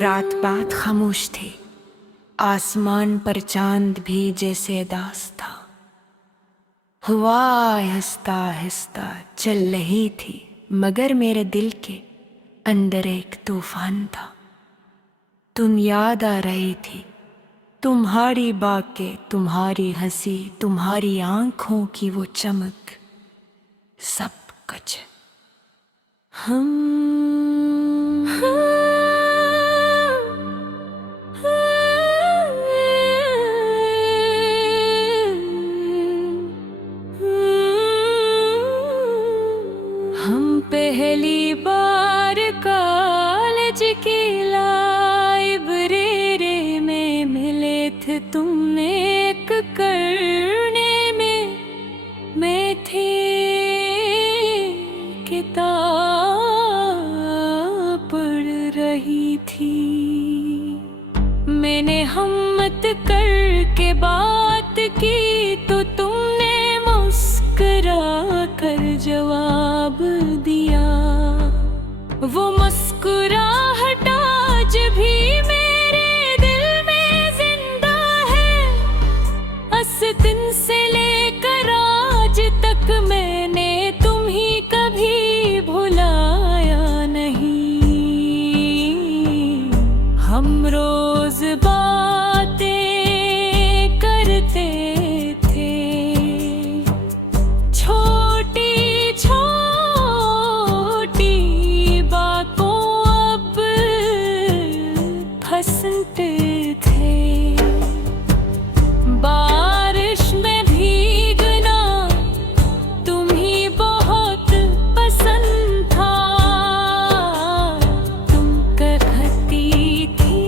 रात बात खामोश थी, आसमान पर चांद भी जैसे दास था। हवा आहिस्ता आहिस्ता चल रही थी, मगर मेरे दिल के अंदर एक तूफान था। तुम याद आ रही थी, तुम्हारी बातें, तुम्हारी हंसी, तुम्हारी आंखों की वो चमक, सब कुछ। हम पहली बार कॉलेज की लाइब्रेरी में मिले थे। तुमने एक करने में, मैं थी किताब पढ़ रही थी। मैंने हिम्मत करके बात की तो तुमने मुस्कुरा कर जवाब दिया। वो मुस्कुराहट आज भी मेरे दिल में जिंदा है। उस दिन से लेकर आज तक मैंने तुम्हें कभी भुलाया नहीं। हम रोज बातें करते थे, छोटी छोटी बातों अब हंसते थे। बारिश में भीगना तुम्हें बहुत पसंद था। तुम कहती थी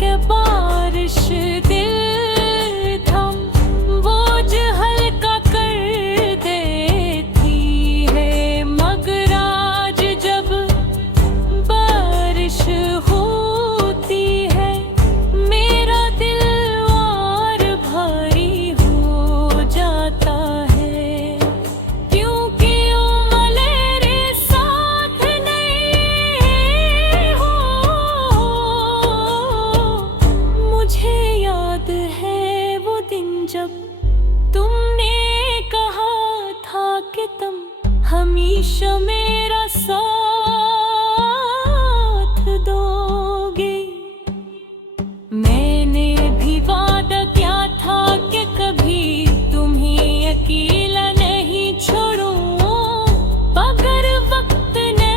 कि बारिश दिल था, बोझ हल्का कर देती है। मगर आज जब बारिश होती है, मेरा दिल और भारी हो जाता है। क्योंकि मेरे साथ नहीं हो। मुझे याद है वो दिन जब तुमने कहा था कि तुम हमेशा मेरा साथ दोगे। मैंने भी वादा किया था कि कभी तुम्हें अकेला नहीं छोड़ूं। मगर वक्त ने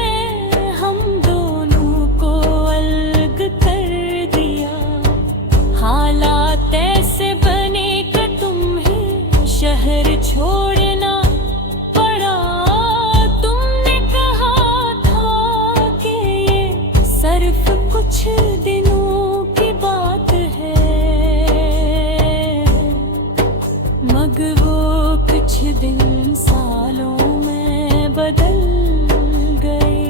हम दोनों को अलग कर दिया। हालात ऐसे बने कि तुम्हें शहर छोड़ना पड़ा। तुमने कहा था कि ये सिर्फ कुछ दिनों की बात है। मगर वो कुछ दिन सालों में बदल गए।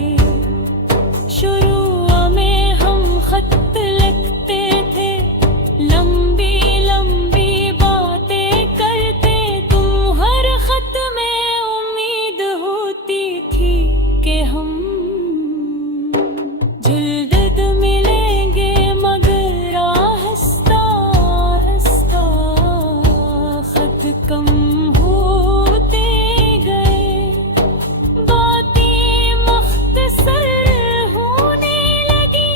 शुरू में हम खत लिखते थे, लंबी लंबी बातें करते। तुम हर खत में उम्मीद होती थी कि हम जल्द मिलेंगे। मगर आहिस्ता आहिस्ता खत कम होते गए। बातें मुख्तसर होने लगी।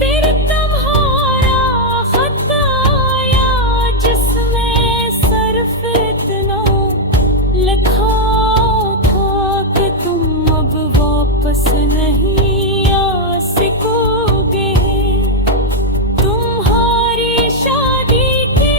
फिर तुम्हारा खत आया जिसमें सिर्फ इतना लिखा था कि तुम अब वापस नहीं आ सकोगे। तुम्हारी शादी की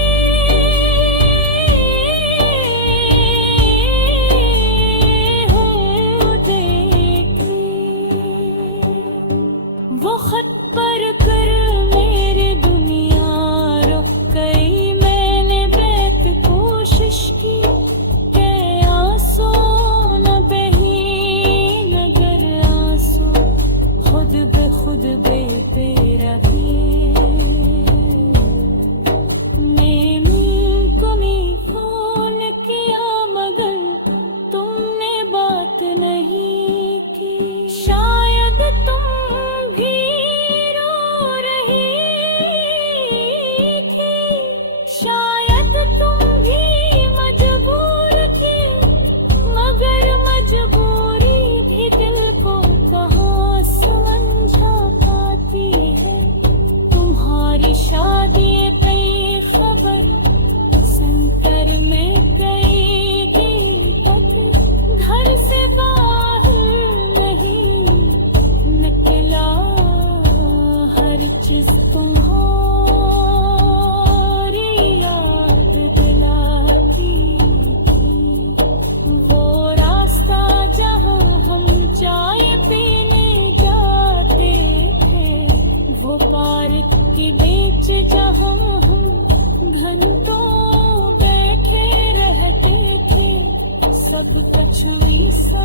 अब कछुई सा